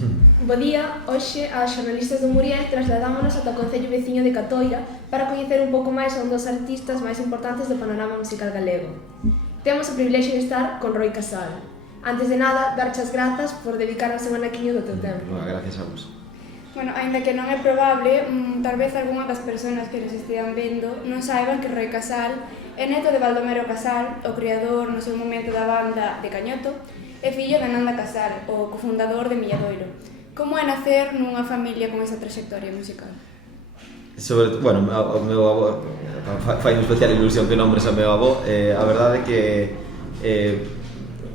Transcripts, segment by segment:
Bo día, hoxe as xornalistas do Muriel trasladámonos ata o concello veciño de Catoira para coñecer un pouco máis a un dos artistas máis importantes do panorama musical galego. Temos o privilexio de estar con Roi Casal. Antes de nada, darche as grazas por dedicarnos un anaquiño do teu tempo. Gracias a vos. Bueno, aínda que non é probable, tal vez algunha das persoas que nos estean vendo non saiban que Roi Casal é neto de Baldomero Casal, o criador no seu momento da banda de Cañoto, e fillo de Nanda Casal, o cofundador de Milladoiro. Como é nacer nunha familia con esa trayectoria musical? Sobre todo, bueno, o meu avó fai unha especial ilusión que nombres a meu avó. A verdade é que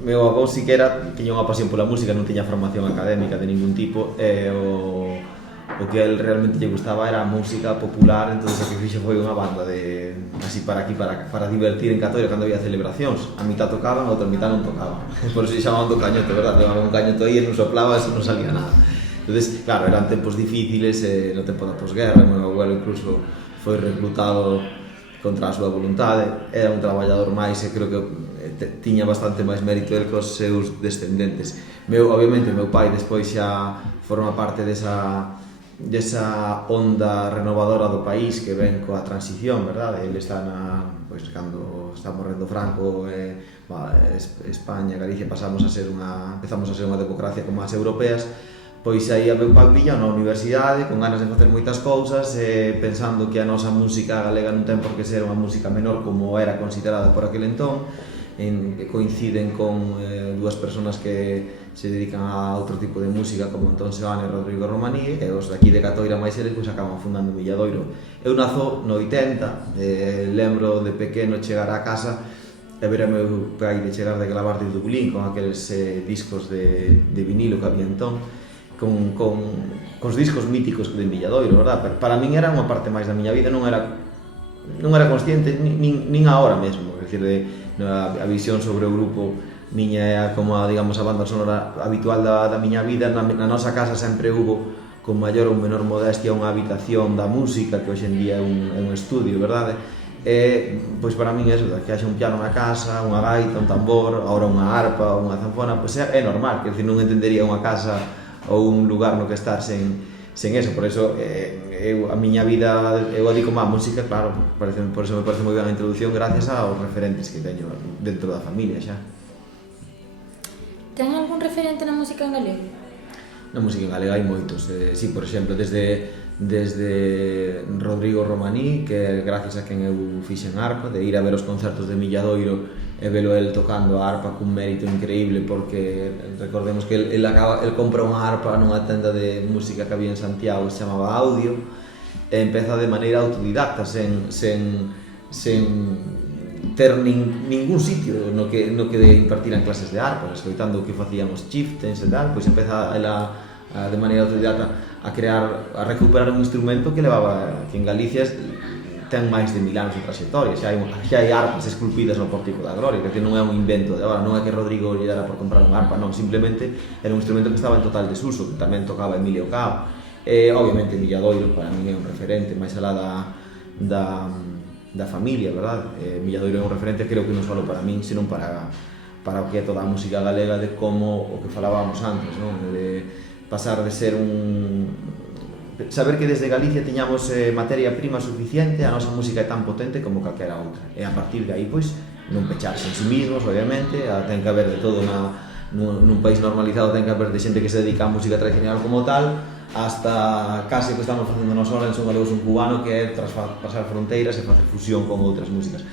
meu avó si que tiña unha pasión pola música, non tiña formación académica de ningún tipo, o que a él realmente lle gustaba era a música popular. Entón o que fixo foi unha banda de así para divertir en Catoira cando había celebracións. A mitad tocaban, a outra mitad non tocaban. Por eso se chamaban do cañoto, verdad? Levaban un cañoto aí e non soplaba, eso non salía nada. Entonces, claro, eran tempos difíciles, no tempo da posguerra, o meu abuelo incluso foi reclutado contra a súa voluntade. Era un traballador máis e creo que tiña bastante máis mérito el que os seus descendentes. Obviamente, meu pai despois xa forma parte desa onda renovadora do país que ven coa transición, verdade? Ele está cando está morrendo Franco, España, Galicia empezamos a ser unha democracia como as europeas. Pois aí a meu pai pilla na universidade con ganas de facer moitas cousas, pensando que a nosa música galega non ten por que ser unha música menor como era considerada por aquel entón, que coinciden con dúas persoas que se dedican a outro tipo de música como Antón Seoane e Rodrigo Romaní, e os daqui de Catoira máis eles pois acaban fundando Milladoiro. Eu nazo no 80, lembro de pequeno chegar á casa e ver a meu pai de chegar de gravar de Dublín con aqueles discos de vinilo que había entón, con os discos míticos de Milladoiro, verdad? Pero para min era unha parte máis da miña vida, non era consciente nin agora mesmo, é dicir, a visión sobre o grupo miña é como digamos a banda sonora habitual da miña vida. Na nosa casa sempre hubo, con maior ou menor modestia, unha habitación da música que hoxe en día é un estudio, verdade? Pois para min eso, que haxa un piano na casa, unha gaita, un tambor, agora unha arpa, unha zanfona, pois é normal, que non entendería unha casa ou un lugar no que estar sen eso. Por eso a miña vida eu dedico má música, claro, por eso me parece moi ben a introducción gracias aos referentes que teño dentro da familia xa. Ten algún referente na música en galego? Na música en galega hai moitos, sí, por exemplo, desde Rodrigo Romaní, que gracias a quen eu fixen arpa, de ir a ver os concertos de Milladoiro e velo el tocando a arpa cun mérito increíble, porque recordemos que el compra unha arpa nunha tenda de música que había en Santiago, se chamaba Audio, e empeza de maneira autodidacta, sen ter ningún sitio no que impartiran clases de arpa, escoitando o que facían os chieftains e tal, pois empeza ela de maneira autodidacta a recuperar un instrumento que levaba, que en Galicia ten máis de 1000 anos de trayectoria. Xa hai arpas esculpidas no Pórtico da Gloria, que non é un invento de agora, non é que Rodrigo lle dara por comprar unha arpa, non, simplemente era un instrumento que estaba en total desuso, que tamén tocaba Emilio Cao. Obviamente Milladoiro para min é un referente máis alá da familia, verdad? Milladoiro é un referente, creo que non só para min, senón para o que é toda a música galega, de como o que falábamos antes, non? De pasar de ser saber que desde Galicia tiñamos materia prima suficiente, a nosa música é tan potente como calquera outra, e a partir de aí, pois, non pecharse en sí mismos, obviamente, ten que haber de todo nun país normalizado, ten que haber de xente que se dedica a música tradicional como tal, hasta case que estamos facendo nos ahora en Son Galegos un Cubano, que é traspasar fronteiras e facer fusión con outras músicas.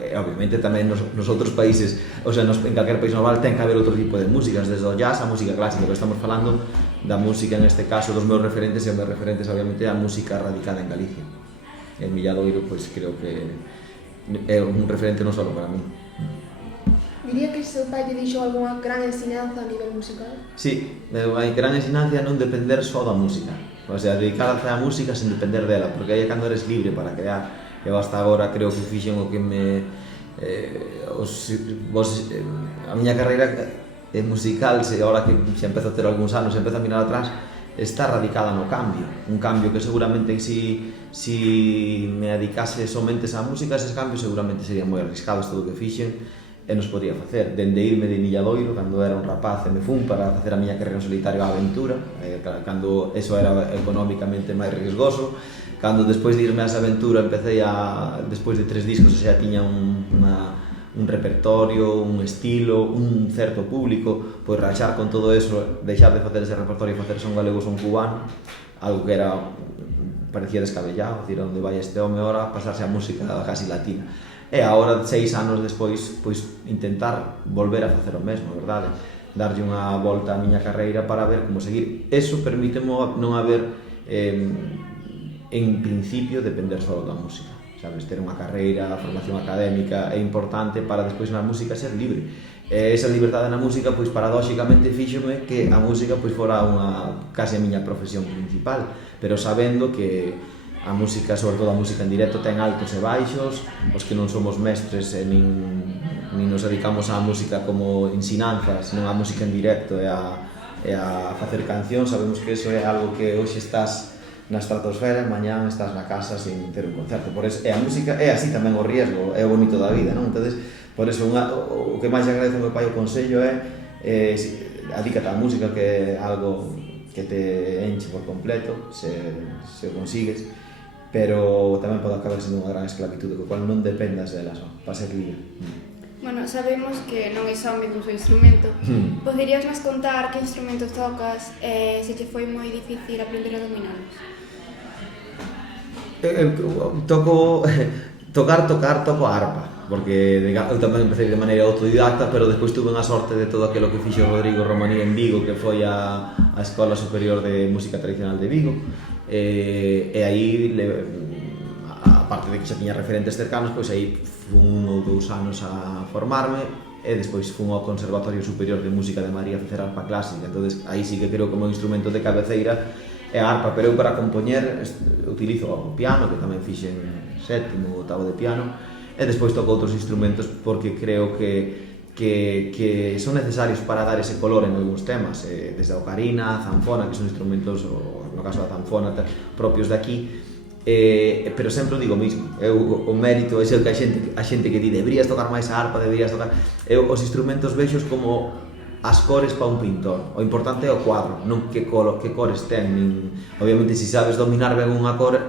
Obviamente tamén nos outros países, o sea, en calquer país normal ten que haber outro tipo de músicas, desde o jazz a música clásica, pero estamos falando da música, en este caso, dos meus referentes, e os meus referentes, obviamente, a música radicada en Galicia. En Milladoiro, pois, creo que é un referente non só para mí. Diría que seu pai lle deixou algunha gran ensinanza a nivel musical? Sí, hai gran ensinanza non depender só da música, o sea, dedicarse á música sen depender dela, porque aí é cando eres libre para crear. Eu hasta agora creo que fixen o que a miña carreira musical, agora que xa empezo a ter algúns anos, empezo a mirar atrás, está radicada no cambio, un cambio que seguramente si me dedicase somente á música, eses cambios seguramente serían moi arriscados todo o que fixen, e nos podía facer, dende irme de Milladoiro cando era un rapaz e me fun para facer a miña carreira en solitario a aventura, cando eso era económicamente máis riesgoso, cando despois de irme a esa aventura empecé despois de 3 discos xa tiña un repertorio, un estilo, un certo público, pois rachar con todo eso, deixar de facer ese repertorio e facer son galego, son cubano, algo que parecía descabellado, decir, onde vai este home ahora, pasarse a música casi latina. E agora, 6 anos despois, pois intentar volver a facer o mesmo, verdade? Darlle unha volta á miña carreira para ver como seguir. Eso permíteme non haber, en principio, depender só da música. Sabes, ter unha carreira, a formación académica é importante para despois na música ser libre. E esa liberdade na música, pois paradóxicamente fíxome que a música pois fora case a miña profesión principal, pero sabendo que a música, sobre todo a música en directo, ten altos e baixos, os que non somos mestres e nin nos dedicamos á música como ensinanza, senón á música en directo e a facer canción, sabemos que eso é algo que hoxe estás na estratosfera e mañán estás na casa sin ter un concerto. Por eso, e a música é así tamén o riesgo, é o bonito da vida, non? Entonces, por eso, o que máis agradezo ao meu pai o consello é adícate á música, que é algo que te enche por completo, se o consigues, pero tamén pode acabar sendo unha gran esclavitude, co cual non dependas dela só, para ser libre. Bueno, sabemos que non é só o mesmo instrumento. Poderías nos contar que instrumentos tocas e se te foi moi difícil aprender a dominalos? Toco a arpa, porque eu tamén empecé de maneira autodidacta, pero despois tuve unha sorte de todo aquilo que fixo Rodrigo Romaní en Vigo, que foi a Escola Superior de Música Tradicional de Vigo, e aí, aparte de que xa tiña referentes cercanos, pois aí fun 1 ou 2 anos a formarme, e despois fun ao Conservatorio Superior de Música de Madrid a facer arpa clásica. Entonces aí sí que creo que o meu instrumento de cabeceira é a arpa, pero eu para compoñer utilizo o piano, que tamén fixen 7º ou 8º de piano, e despois toco outros instrumentos porque creo que son necesarios para dar ese color en algúns temas, desde a ocarina, a zanfona, que son instrumentos, no caso da zanfona, propios de aquí, pero sempre digo o mismo, o mérito é o que a xente que di deberías tocar máis a arpa, deberías tocar, os instrumentos vexos como as cores para un pintor. O importante é o cuadro, non que cores ten. Obviamente, se sabes dominar ben unha cor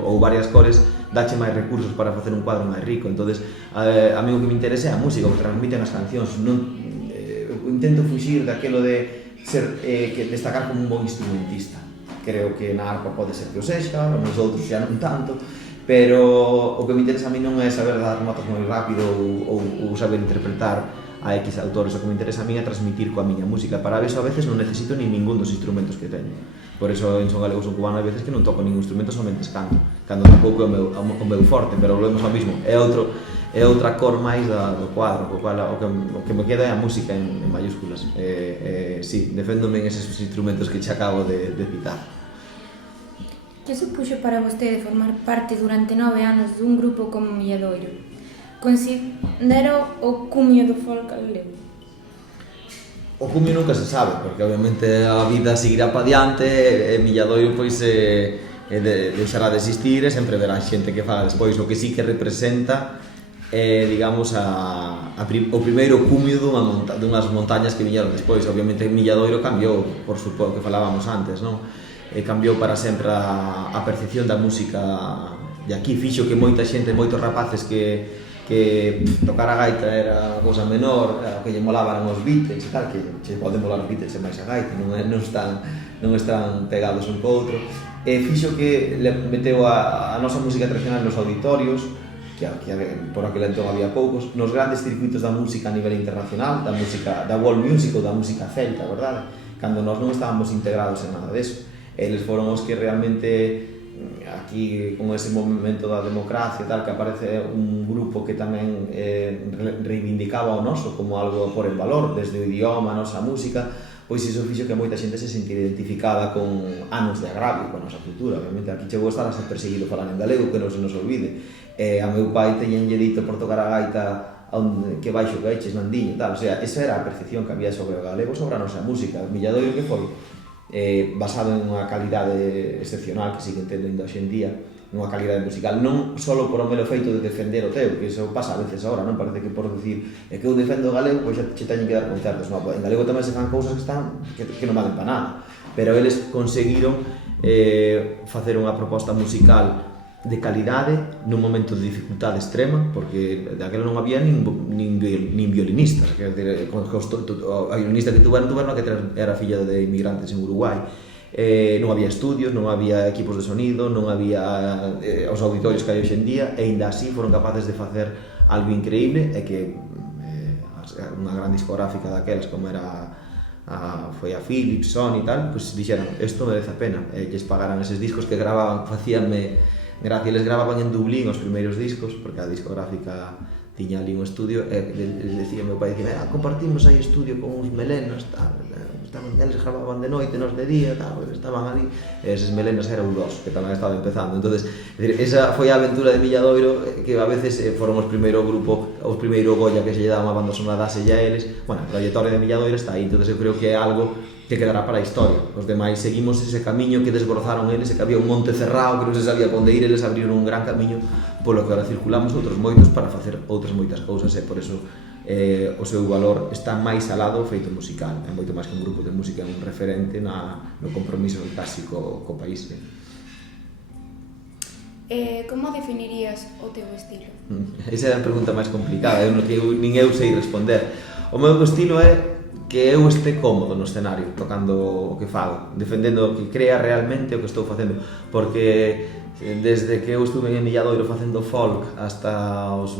ou varias cores, dache máis recursos para facer un cuadro máis rico. Entonces, a mí o que me interesa é a música, o que transmiten as cancións. Intento fuxir daquelo de destacar como un bon instrumentista. Creo que na arpa pode ser que o sexa, nos outros xa non tanto, pero o que me interesa a mí non é saber dar notas moi rápido ou saber interpretar a X autores. O que me interesa a mí é transmitir coa miña música. Para eso a veces non necesito ni ningún dos instrumentos que teño. Por eso en Son Galego Son Cubano hai veces que non toco ningún instrumento, somente canto. Cando tampouco é o meu forte, pero volvemos ao mismo. É outra cor máis do cuadro, o que me queda é a música en mayúsculas. Sí, deféndome en eses instrumentos que che acabo de citar. Que supuxo para vostede formar parte durante 9 anos dun grupo como Milladoiro? Considero o cumio do folk galego? O cumio nunca se sabe, porque obviamente a vida seguirá pa diante e Milladoiro pois deixará de existir e sempre verá xente que faga despois. O que sí que representa digamos o primeiro cumio dunhas montañas que viñeron despois. Obviamente Milladoiro cambiou, por suposto que falábamos antes, non? Cambiou para sempre a percepción da música de aquí. Fixo que moita xente, moitos rapaces que tocar a gaita era unha cousa menor, o que lle molaban os Beatles e tal, que che pode molar os Beatles e máis a gaita, non están pegados un co outro, e fixo que meteu a nosa música tradicional nos auditorios, que por aquel entón había poucos, nos grandes circuitos da música a nivel internacional, da world music ou da música celta, verdade? Cando nós non estábamos integrados en nada deso. Eles foron os que realmente aquí, con ese movimento da democracia e tal, que aparece un grupo que tamén reivindicaba o noso como algo por en valor, desde o idioma, a nosa música, pois iso fixo que moita xente se sentira identificada con anos de agravio con a nosa cultura. Obviamente aquí chegou a estar a ser perseguido falar en galego, que non se nos olvide. A meu pai teñenlle dito por tocar a gaita que baixo que eches nandiño, tal. O sea, esa era a percepción que había sobre o galego, sobre a nosa música. Milladoiro que foi basado en unha calidade excepcional que sigue tendo ainda hoxe en día, nunha calidade musical, non só por o mero feito de defender o teu, que iso pasa a veces agora, non? Parece que por decir é que eu defendo o galego, pois xa che teñen que dar concertos, non? En galego tamén se fan cousas que non valen para nada, pero eles conseguiron facer unha proposta musical de calidade nun momento de dificultade extrema, porque daquela non había nin violinistas, que a violinista que tuveron que era filla de inmigrantes en Uruguai. Non había estudios, non había equipos de sonido, non había os auditorios que hai hoxe en día, e ainda así foron capaces de facer algo increíble, e que unha gran discográfica daquelas como era foi a Philips, Sony e tal, pois dixeran, isto merece a pena, e lles pagaran eses discos que gravaban, facíanme gracia, eles gravaban en Dublín os primeiros discos, porque a discográfica tiña ali un estudio, e decía meu pai, compartimos aí estudio con uns melenas, tal, eles gravaban de noite, nos de día, tal, estaban ali, e eses melenas eran dos, que tamén estaban empezando. Entonces, esa foi a aventura de Milladoiro, que a veces foron os primeiro grupo, os primeiro Goya que se lle daba unha banda sonora dase a eles. Bueno, a trayectoria de Milladoiro está aí, entonces eu creo que é algo que quedará para a historia. Os demais seguimos ese camiño que desbrozaron eles, e que había un monte cerrado, que non se sabía onde ir, eles abriron un gran camiño polo que ahora circulamos outros moitos para facer outras moitas cousas, e por eso o seu valor está máis alado feito musical, é moito máis que un grupo de música, un referente no compromiso casi co país. Como definirías o teu estilo? Esa é a pregunta máis complicada, que nin eu sei responder. O meu estilo é que eu este cómodo no escenario, tocando o que fago, defendendo o que crea realmente o que estou facendo, porque desde que eu estuve en Milladoiro facendo folk hasta os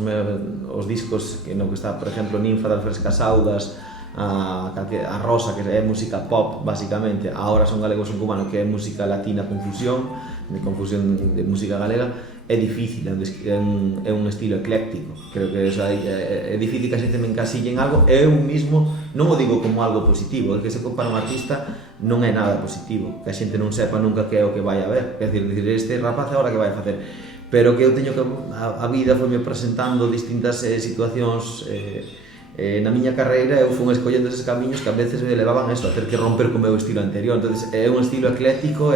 discos que está, por exemplo, Ninfa das Frescas Audas, a Rosa, que é música pop basicamente, agora Son Galego Son Cubano, que é música latina con fusión de música galega, é difícil, é un estilo ecléctico, creo que é difícil que a xente me encasille en algo, e eu mismo non o digo como algo positivo, que se compara un artista non é nada positivo, que a xente non sepa nunca que é o que vai a ver, é dicir, este rapaz agora que vai a facer, pero que eu teño que a vida foi me presentando distintas situacións na miña carreira, eu fui escollendo eses camiños que a veces me levaban a eso, a ter que romper co meu estilo anterior, entonces é un estilo ecléctico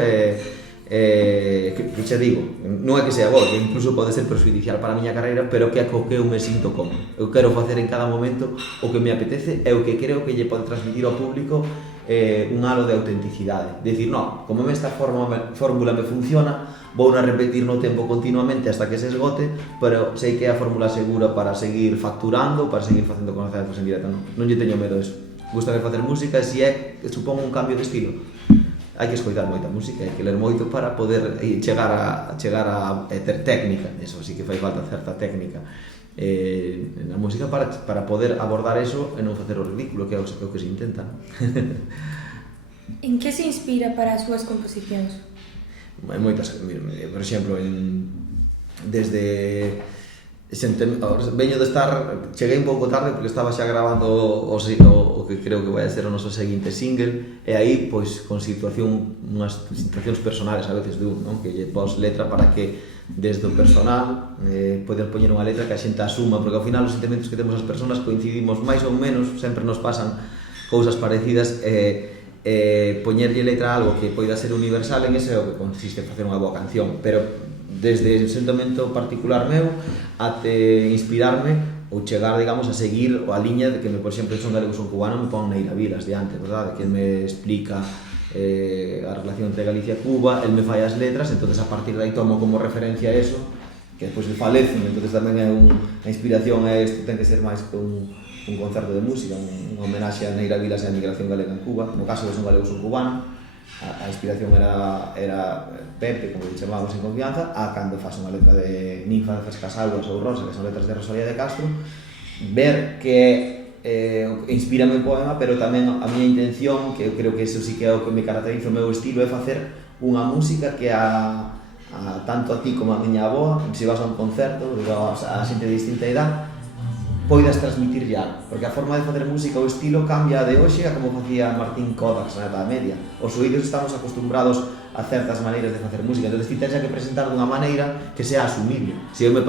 que xa digo, non é que sea bo, que incluso pode ser perjudicial para a miña carreira, pero que é co que eu me sinto cómodo. Eu quero facer en cada momento o que me apetece e o que creo que lle pode transmitir ao público un halo de autenticidade. Dicir, no, como esta fórmula me funciona, vou a repetir no tempo continuamente hasta que se esgote, pero sei que é a fórmula segura para seguir facturando, para seguir facendo concertos en directo. Non lle teño medo a eso. Gústame facer música, e se supón un cambio de estilo, hai que escoitar moita música, hai que ler moito para poder chegar a ter técnica, eso sí que fai falta certa técnica na música para poder abordar eso e non facer o ridículo, que é o que se intenta. En que se inspira para as súas composicións? Hai moitas, por exemplo, desde veño de estar, cheguei un pouco tarde porque estaba xa grabando o que creo que vai a ser o noso seguinte single, e aí, pois, con unhas situacións personales a veces non? Que lle pos letra para que desde o personal poder poñer unha letra que a xente asuma, porque ao final os sentimentos que temos as persoas coincidimos máis ou menos, sempre nos pasan cousas parecidas, poñerlle letra a algo que poida ser universal, en ese é o que consiste en facer unha boa canción, pero desde un sentimento particular meu até inspirarme ou chegar, digamos, a seguir a liña de que, por exemplo, Son Galego Son Cubano me pon Neira Vilas de antes, verdade? Que me explica a relación entre Galicia e Cuba, el me fai as letras, entonces a partir de aí tomo como referencia eso, que despois el falece, entonces tamén é a inspiración é isto, ten que ser máis que un concerto de música, un homenaxe a Neira Vilas e a migración galega en Cuba, no caso de Son Galego Son Cubano, a inspiración era Pepe, como chamábamos en confianza, a cando faz unha letra de Ninfa das Frescas Audas ou Rosa, que son letras de Rosalía de Castro, ver que inspírame o poema, pero tamén a miña intención, que eu creo que eso sí que é o que me caracteriza o meu estilo, é facer unha música que tanto a ti como a miña avoa, se vas a un concerto, a xente de distinta edad, poidas transmitir algo, porque a forma de facer música, o estilo cambia de hoxe a como facía Martín Kodax na Edad Media. Os oídos estamos acostumbrados a certas maneiras de facer música, entón ti tens que presentar dunha maneira que sea asumible. Se eu me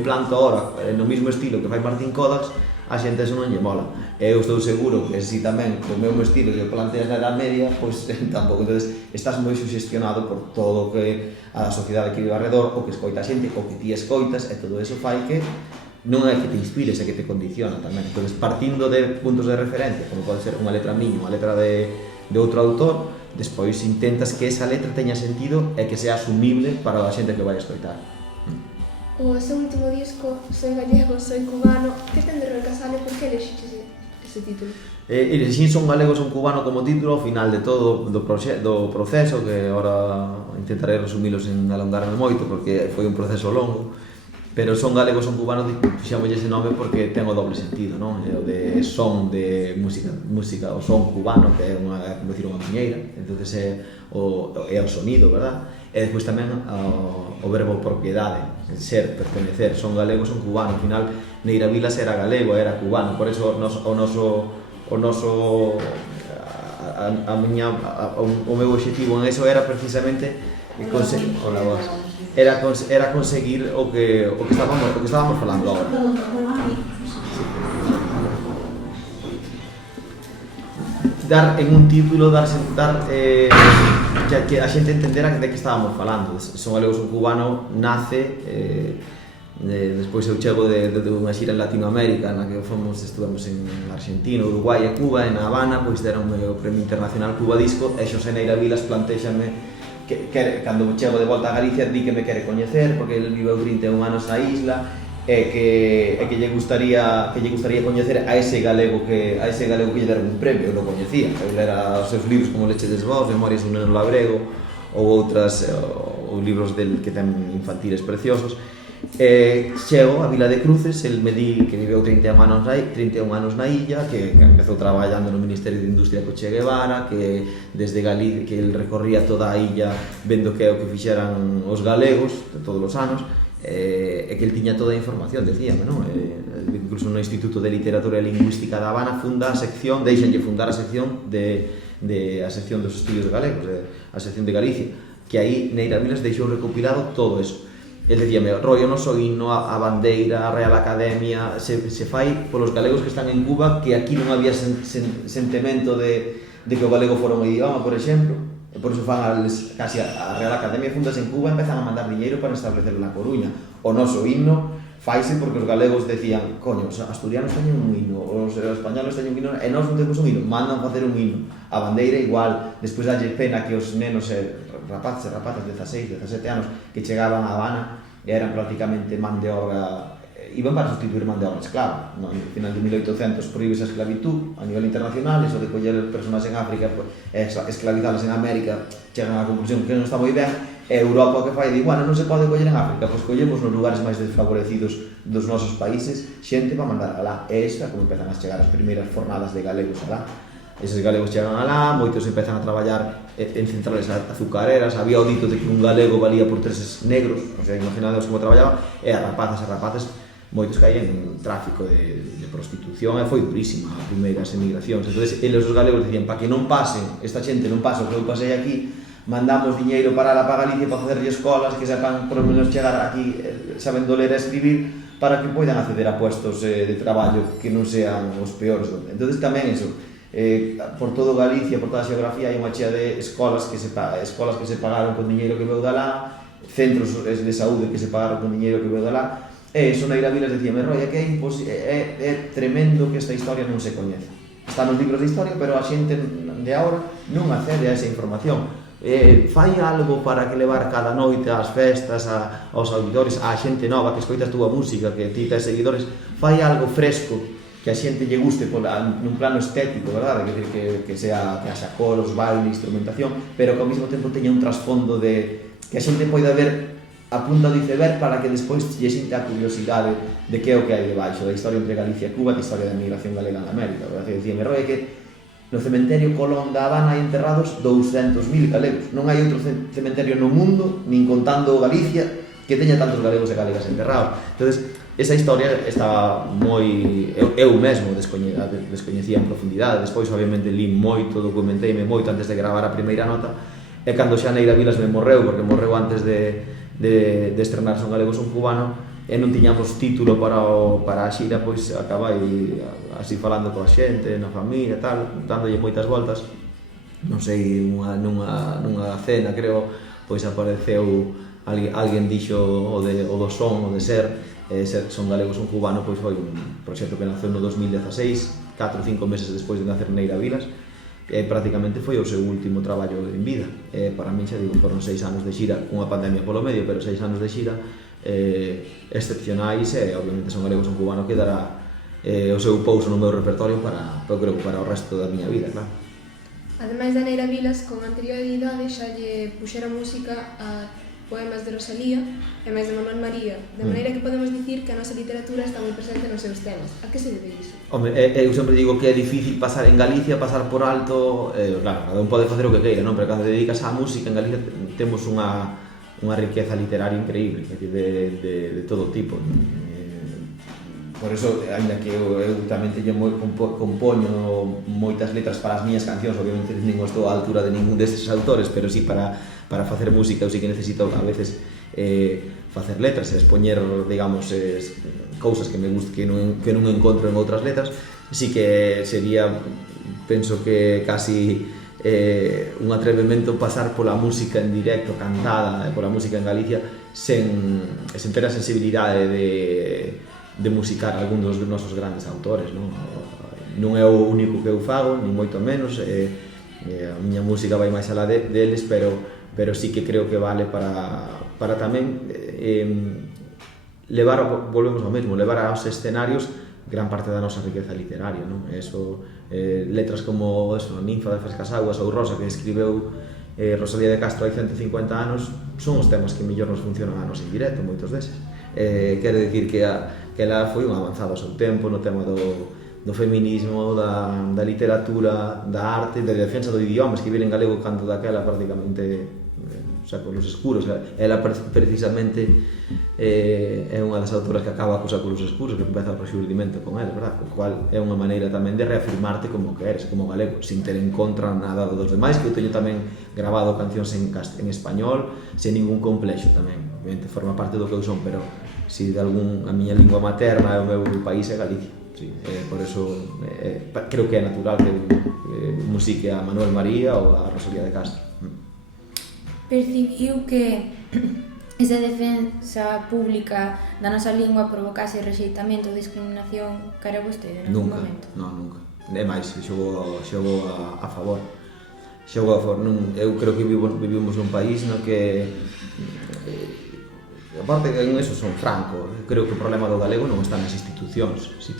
planto ahora no mismo estilo que fai Martín Kodax, a xente eso non lle mola. E eu estou seguro que si tamén co meu estilo que planteas na Edad Media, pois tampouco. Entonces, estás moi sugestionado por todo o que a sociedade que vive alrededor, o que escoita a xente, o que ti escoitas, e todo eso fai que non é que te inspires, é que te condiciona tamén. Entonces, partindo de puntos de referencia, como pode ser unha letra miña, unha letra de outro autor, despois intentas que esa letra teña sentido e que sea asumible para a xente que vai a escoitar. O seu último disco, Soy gallego, soy cubano, que ten de Roy Casal e por que elexiches ese título? Elixín Son galego, son cubano como título ao final de todo do proceso, que agora intentaré resumilos en alongarme moito porque foi un proceso longo, pero Son galego, son cubano fixámoslle ese nome porque ten o doble sentido, non? O de son de música o son cubano, que é como dicir unha muñeira, entonces é o sonido, verdad? E despois tamén o verbo propiedade, ser, pertenecer, son galego, son cubano. Ao final, Neira Vilas era galego, era cubano, por eso o meu obxectivo en eso era precisamente era conseguir o que estábamos falando agora. Dar en un título, que a xente entendera de que estábamos falando. Son galego, son cubano, nace despois eu chego de unha xira en Latinoamérica na que estuvemos en Argentina, Uruguai e Cuba, e na Habana pois deron o Premio Internacional Cuba Disco, e Xosé Neira Vilas plantéxame que cando chego de volta a Galicia di que me quere coñecer porque ele viveu 31 anos na isla e que lle gustaría coñecer a ese galego que lle deron un premio. Eu non coñecía, eu lera os seus libros como Leche des Vós, Memorias dun neno labrego ou outras ou libros del que ten infantiles preciosos. Chego a Vila de Cruces, el me di que viveu 31 anos na illa, que empezou traballando no Ministerio de Industria co Che Guevara, que desde Galicia, que el recorría toda a illa vendo que é o que fixeran os galegos de todos os anos, e que el tiña toda a información, decíame, non? Incluso no Instituto de Literatura e Lingüística da Habana deixanlle fundar a sección a sección dos estudios galegos, a sección de Galicia, que aí Neira Vilas deixou recopilado todo eso. El decíame, Roy, o noso himno, a bandeira, a Real Academia, se fai polos galegos que están en Cuba, que aquí non había sentimento de que o galego fora un idioma, por exemplo, e por iso fan casi a Real Academia fundas en Cuba, empezan a mandar diñeiro para establecerlo na Coruña. O noso himno faise porque os galegos decían, coño, os asturianos teñen un himno, os españoles teñen un himno, e nós non temos un himno, mandan facer un himno. A bandeira igual, despois dalle pena que os nenos rapaces, 16, 17 anos que chegaban a Habana e eran prácticamente man de obra, iban para sustituir man de obra esclava. No final de 1800 prohíbese a esclavitud a nivel internacional, eso de coller personas en África e esclavizalas en América, chegan á conclusión que non está moi ben, e Europa o que fai, di, bueno, non se pode coller en África, pois collemos nos lugares máis desfavorecidos dos nosos países xente para mandar alá, e isto é como empezan a chegar as primeiras fornadas de galegos alá. Eses galegos chegan alá, moitos empezan a traballar en centrales azucareras, había o dito de que un galego valía por 3 negros, o sea, imaginados como traballaban, e as rapaces, moitos caían en tráfico de prostitución, e foi durísima as primeiras emigracións. Entonces, eles os galegos dicían, para que non pasen, esta xente non pase o que eu pasei aquí, mandamos diñeiro para Galicia para facerlle escolas que sepan por lo menos chegar aquí sabendo ler e escribir para que poidan acceder a puestos de traballo que non sean os peores. Entonces, tamén eso, por todo Galicia, por toda a xeografía, hai unha chea de escolas que se pagaron con diñeiro que veu de alá, centros de saúde que se pagaron con diñeiro que veu de alá, e iso Neira Vilas decíame, Roy, é que é tremendo que esta historia non se coñece. Está nos libros de historia, pero a xente de agora non accede a esa información. Fai algo para que levar cada noite ás festas, aos auditores, á xente nova que escoita a túa música, que ti tes seguidores, fai algo fresco que a xente lle guste nun plano estético, verdade? Que sea que haxa coros, baile, instrumentación, pero que ao mesmo tempo teña un trasfondo de que a xente poida ver a punta do iceberg para que despois lle xinte a curiosidade de que é o que hai debaixo da historia entre Galicia e Cuba, da historia da migración galega en América, verdade? Dicíame, Roy, que no cementerio Colón da Habana hai enterrados 200.000 galegos. Non hai outro cementerio no mundo, nin contando Galicia, que teña tantos galegos e galegas enterrados. Entonces, esa historia estaba moi... Eu mesmo descoñecía en profundidade. Despois, obviamente, li moito, documenteime moito antes de gravar a primeira nota. E cando xa Neira Vilas me morreu, porque morreu antes de estrenar Son galego, son cubano, e non tiñamos título para a xira, pois acabai así falando coa xente, na familia, tal, dándolle moitas voltas. Non sei, nunha cena, creo, pois apareceu alguén dixo o do son, o de ser Son Galegos un Cubano, pois foi un proxecto que naceu no 2016, 4 ou 5 meses despois de nacer Neira Vilas, e prácticamente foi o seu último traballo en vida. Para min, xa digo, foron 6 anos de xira, unha pandemia polo medio, pero 6 anos de xira excepcionais, e obviamente Son Galegos un Cubano que dará o seu pouso no meu repertorio para o resto da miña vida, claro. Ademais da Neira Vilas, con anterioridade xa lle puxera música a poemas de Rosalía e máis de Manuel María, de maneira que podemos dicir que a nosa literatura está moi presente nos seus temas. A que se debe iso? Home, eu sempre digo que é difícil pasar en Galicia, pasar por alto, claro, cada un pode facer o que queira, non? Pero cando te dedicas á música, en Galicia temos unha riqueza literaria increíble, de todo tipo. Por eso, ainda que eu tamén compoño moitas letras para as miñas cancións, obviamente non estou á altura de ningún destes autores, pero sí para facer música eu sí que necesito a veces facer letras e expoñer, digamos, cousas que me guste que non encontro en outras letras. Sí que sería, penso que casi un atrevemento pasar pola música en directo, cantada, pola música en Galicia, sen ter a sensibilidade de musicar algún dos nosos grandes autores, non? Non é o único que eu fago, ni moito menos, a miña música vai máis alá deles, pero sí que creo que vale para tamén volvemos ao mesmo, levar aos escenarios gran parte da nosa riqueza literaria, non? Letras como Ninfa de Frescas Aguas ou Rosa, que escribeu Rosalía de Castro hai 150 anos, son os temas que mellor nos funcionan a nos en directo, moitos deses. Quero dicir que ela foi unha avanzada ao seu tempo no tema do feminismo, da literatura, da arte, da defensa do idioma. Escribir en galego canto daquela prácticamente séculos escuros. Ela precisamente é unha das autoras que acaba cos séculos escuros, que empeza o rexurdimento con ela, verdad? O cual é unha maneira tamén de reafirmarte como que eres, como galego, sin ter en contra nada dos demais, que eu teño tamén grabado cancións en español, sen ningún complexo tamén. Obviamente forma parte do que eu son, pero si de a miña lingua materna é o meu país é Galicia. Sí, por eso creo que é natural que musique a Manuel María ou a Rosalía de Castro. Percibiu que esa defensa pública da nosa lingua provocase rexeitamento ou discriminación cara a vostede en algún momento? Non, nunca. É máis, xogo a favor. Eu creo que vivimos nun país no que aparte que en eso son franco, creo que o problema do galego non está nas institucións. Si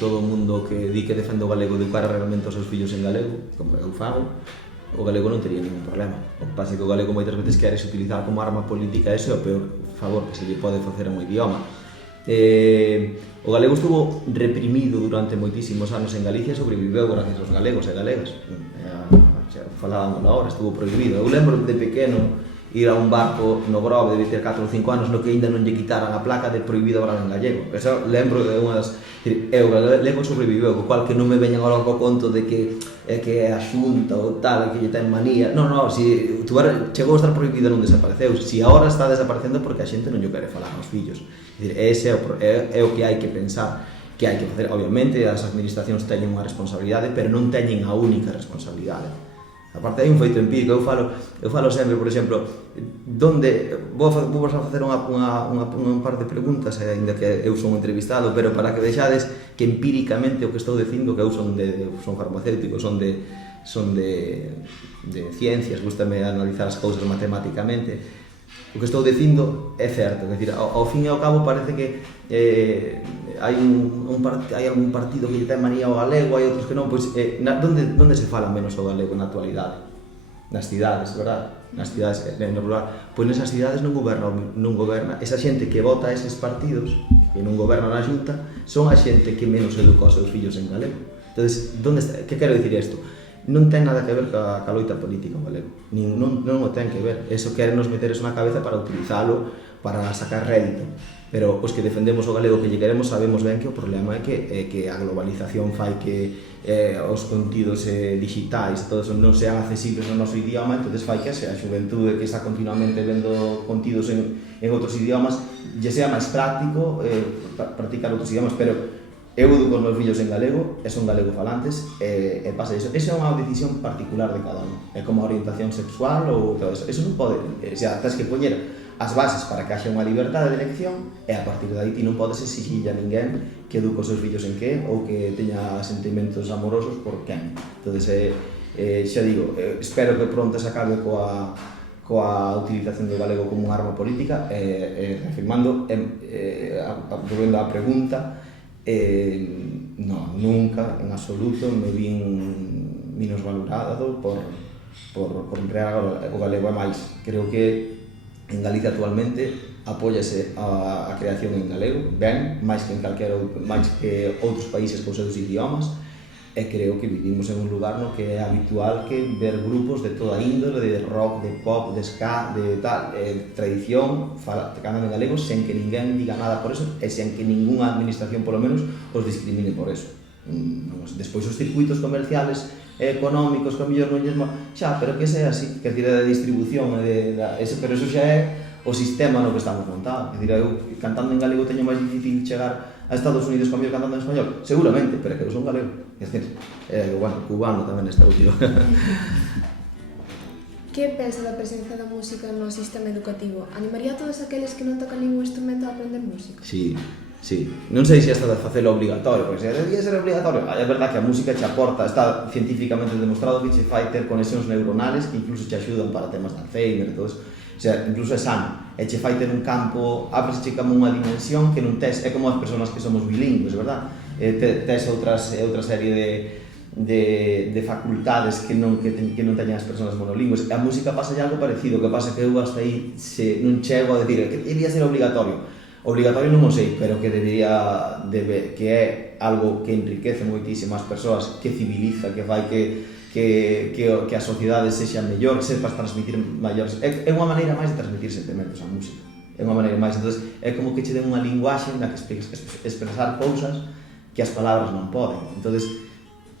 todo o mundo que di que defende o galego educara realmente os seus fillos en galego, como eu fago, o galego non tería ningún problema. O que pasa é que o galego moitas veces queres utilizar como arma política, ese é o peor favor que se lle pode facer a un idioma. O galego estuvo reprimido durante moitísimos anos en Galicia e sobreviveu gracias aos galegos e galegas. Falábamos agora, estuvo prohibido. Eu lembro de pequeno ir a un barco no Grove, debe ter 4 ou 5 anos, no que ainda non lle quitaran a placa de prohibido hablar en gallego. Eso lembro de unha das... O galego sobreviveu, co cual que non me veñan agora co conto de que é a xunta ou tal, que lle ten manía. Non, si chegou a estar prohibido non desapareceu. Si agora está desaparecendo porque a xente non lle quere falar aos fillos. Ese é o que hai que pensar, que hai que facer. Obviamente, as administracións teñen unha responsabilidade, pero non teñen a única responsabilidade. Aparte, hai un feito empírico, eu falo sempre, por exemplo, vou a facer un par de preguntas, ainda que eu son entrevistado, pero para que vexades que empíricamente o que estou dicindo, que eu son farmacéutico, son de ciencias, gústame analizar as cousas matemáticamente, o que estou dicindo é certo, é dicir, ao fin e ao cabo parece que hai algún partido que lle ten manía ao galego, hai outros que non, pois onde se fala menos o galego na actualidade? Nas cidades, verdad? Nas cidades, no rural. Pois nesas cidades non goberna. Esa xente que vota a eses partidos, que non goberna na xunta, son a xente que menos educa os seus fillos en galego. Entón, que quero dicir isto? Non ten nada que ver ca loita política o galego, non o ten que ver. Eso querenos meter eso na cabeza para utilizalo, para sacar rédito. Pero os que defendemos o galego que lle queremos sabemos ben que o problema é que a globalización fai que os contidos digitais todo eso non sean accesibles no noso idioma, entonces fai que a xuventude que está continuamente vendo contidos en outros idiomas lle sea máis práctico practicar outros idiomas, pero eu educo os meus fillos en galego e son galego falantes e pasa iso. Esa é unha decisión particular de cada un. É como a orientación sexual ou todo eso. Eso non pode, xa, tens que poñer as bases para que haxa unha liberdade de elección e a partir de aí ti non podes exigir a ninguén que eduque os seus fillos en que ou que teña sentimentos amorosos por quen. Entón, xa digo, espero que pronto se acabe coa utilización do galego como unha arma política reafirmando, volvendo á pregunta, no, nunca, en absoluto, me vin menosvalorado por emplear o galego. E máis, creo que en Galicia actualmente apóiase a creación en galego, ben, máis que outros países con seus idiomas, e creo que vivimos en un lugar no que é habitual que ver grupos de toda índole, de rock, de pop, de ska, de tal, tradición, cantando en galego, sen que ninguén diga nada por eso e sen que ningunha administración, polo menos, os discrimine por eso. Despois os circuitos comerciales económicos, que a mellor non lles xa, pero que sea así, que decir, de distribución, pero eso xa é o sistema no que estamos montados. É dicir, eu cantando en galego teño máis difícil chegar a Estados Unidos que a mellor cantando en español, seguramente, pero que eu son galego. É dicir, bueno, cubano tamén está útil. Que pensa da presencia da música no sistema educativo? Animaría a todos aqueles que non tocan ningún instrumento a aprender música? Sí. Non sei se hasta de facelo obligatorio, porque se debía ser obligatorio, é verdad que a música che aporta, está científicamente demostrado que che fai ter conexións neuronales que incluso che axudan para temas de Alzheimer e todo eso. O sea, incluso é sano, e che fai ter un campo, ábrese como unha dimensión que non tes, é como as persoas que somos bilingües, verdad? Tes outra serie de facultades que non teñen as persoas monolingües. A música pasa algo parecido, que pasa que eu hasta aí non chego a decir que debería ser obligatorio. Obligatorio non o sei, pero que que é algo que enriquece moitísimo as persoas, que civiliza, que fai que a sociedade sexa mellor, que sepas transmitir maiores. É unha maneira máis de transmitir sentimentos a música. É unha maneira máis, entón é como que che den unha linguaxe na que expresar cousas que as palabras non poden. Entón,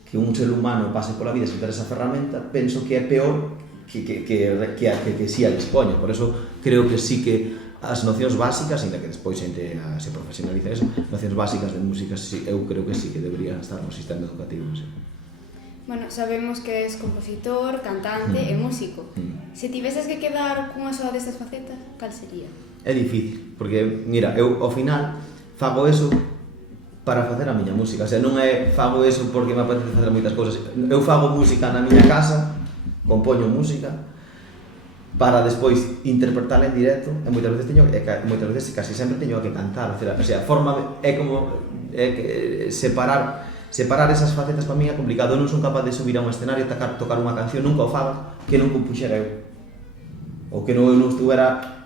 que un ser humano pase pola vida sen ter esa ferramenta, penso que é peor que si a dispoña. Por eso creo que sí que as nocións básicas, ainda que despois se profesionaliza eso, nocións básicas de música, eu creo que sí que debería estar no sistema educativo. Sí. Bueno, sabemos que és compositor, cantante e músico. Se tiveses que quedar cunha soa destas facetas, cal sería? É difícil, porque, mira, eu ao final fago eso para facer a miña música, o sea, non é fago eso porque me apetece facer moitas cousas. Eu fago música na miña casa, compoño música, para despois interpretarla en directo, e moitas veces casi sempre teño que cantar, o sea, a forma é como separar esas facetas para mí é complicado. Eu non son capaz de subir a un escenario e tocar unha canción, nunca o faga, que non compuxera eu, ou que non estuvera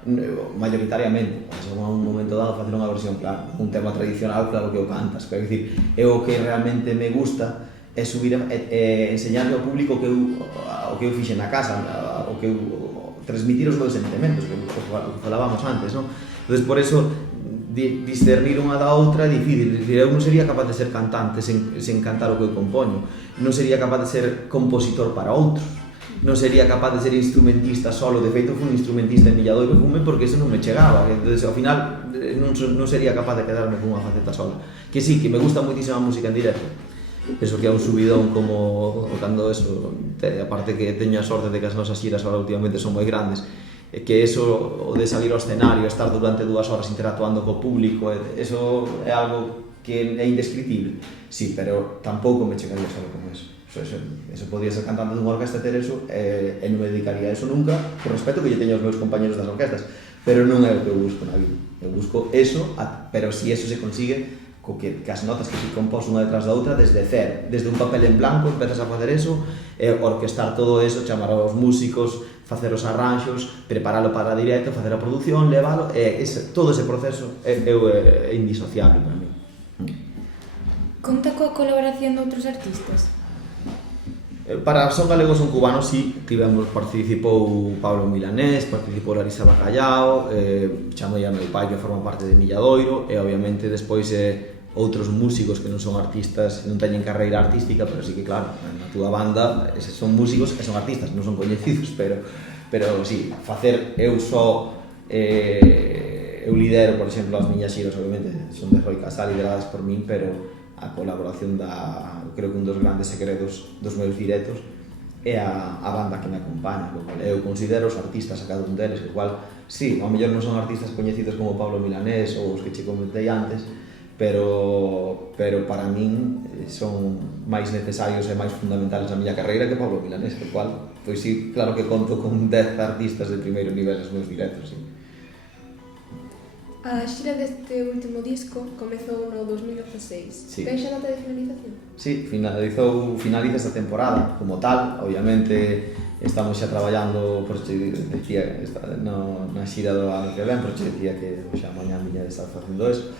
mayoritariamente, en un momento dado facer unha versión, claro, un tema tradicional, claro que o cantas, pero é dicir, é o que realmente me gusta é subir e enseñarle ao público o que eu fixe na casa, o que eu transmitir os meus sentimentos, que falábamos antes, non? Entón, por eso, discernir unha da outra é difícil. Eu non sería capaz de ser cantante sen cantar o que eu compoño. Non sería capaz de ser compositor para outros. Non sería capaz de ser instrumentista solo. De feito, fui un instrumentista en Milladoiro, fume porque eso non me chegaba. Entón, ao final, non sería capaz de quedarme con unha faceta sola. Que sí, que me gusta moitísima a música en directo. Penso que é un subidón como cando eso, aparte que teño a sorte de que as nosas xiras ahora últimamente son moi grandes, que eso, o de salir ao escenario, estar durante 2 horas interactuando co público, eso é algo que é indescriptible. Sí, pero tampouco me chegaría solo con eso. Eso podía ser cantante dunha orquesta e ter eso, e non me dedicaría a eso nunca, por respeto que yo teño aos meus compañeros das orquestas, pero non é o que eu busco na vida. Eu busco eso, pero si eso se consigue que as notas que se compós unha detrás da outra desde cero, desde un papel en blanco empezas a facer eso, orquestar todo eso, chamar aos músicos, facer os arranxos, preparalo para directo, facer a produción, leválo, todo ese proceso é indisociable para mí. Conta coa colaboración de outros artistas? Para Son Galegos Son Cubanos, sí, participou Pablo Milanés, participou Larisa Bacallao, chamei a meu pai que forma parte de Milladoiro, e obviamente despois outros músicos que non son artistas, non teñen carreira artística, pero sí que claro, na túa banda son músicos e son artistas, non son coñecidos, pero sí, facer eu só eu lidero, por exemplo, as miñas xiras, obviamente, son de Roi Casal, lideradas por min, pero a colaboración creo que un dos grandes secretos dos meus directos é a banda que me acompaña, co cual eu considero os artistas a cada un deles, co cual, sí, ao mellor non son artistas coñecidos como Pablo Milanés ou os que che comentei antes, pero para min son máis necesarios e máis fundamentales na miña carreira que Pablo Milanés, co cual, pois sí, claro que conto con 10 artistas de primeiro nivel nos meus directos, sí. A xira deste último disco comezou no 2016. Sí. Ten xa data de finalización? Sí, finaliza esta temporada como tal, obviamente estamos xa traballando, por xe decía, na xira do ano que ven, por xe decía que xa mañá miña de estar facendo eso.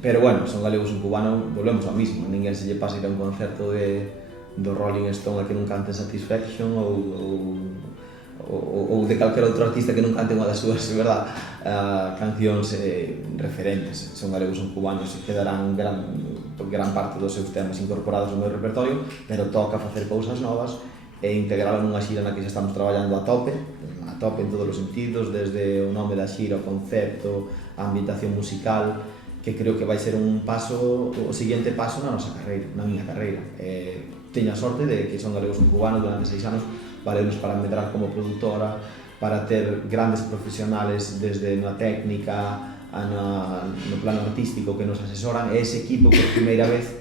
Pero bueno, son galegos un cubano, volvemos ao mismo, ninguén se lle pasa ir a un concerto do Rolling Stone a que non cante Satisfaction ou de calquera outro artista que non cante unha das súas, verdad, cancións referentes. Son galegos, son cubanos e quedarán gran parte dos seus temas incorporados no meu repertorio, pero toca facer cousas novas e integralo nunha xira na que xa estamos traballando a tope en todos os sentidos, desde o nome da xira, o concepto, a ambientación musical, que creo que vai ser o seguinte paso na nosa carreira, na miña carreira. Teño a sorte de que son galegos, son cubanos durante 6 anos, valenos para medrar como productora, para ter grandes profesionales desde na técnica no plano artístico que nos asesoran, e ese equipo por primeira vez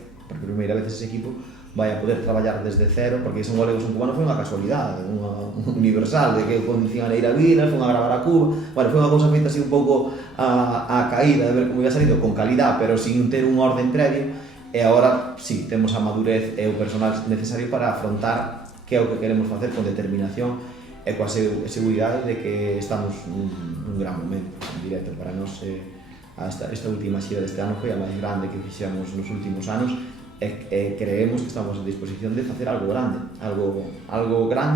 ese equipo vai a poder traballar desde cero, porque son galegos, un cubano foi unha casualidade, unha universal, de que eu conducían a Neira Vilas, fui a gravar a Cuba, bueno, foi unha cousa feita así un pouco a caída, de ver como ia salido, con calidad, pero sin ter un orden previo, e agora, sí, temos a madurez e o personal necesario para afrontar que é o que queremos facer con determinación e coa seguridade de que estamos nun gran momento en directo. Para nós, esta última xira deste ano foi a máis grande que fixemos nos últimos anos e creemos que estamos en disposición de facer algo grande,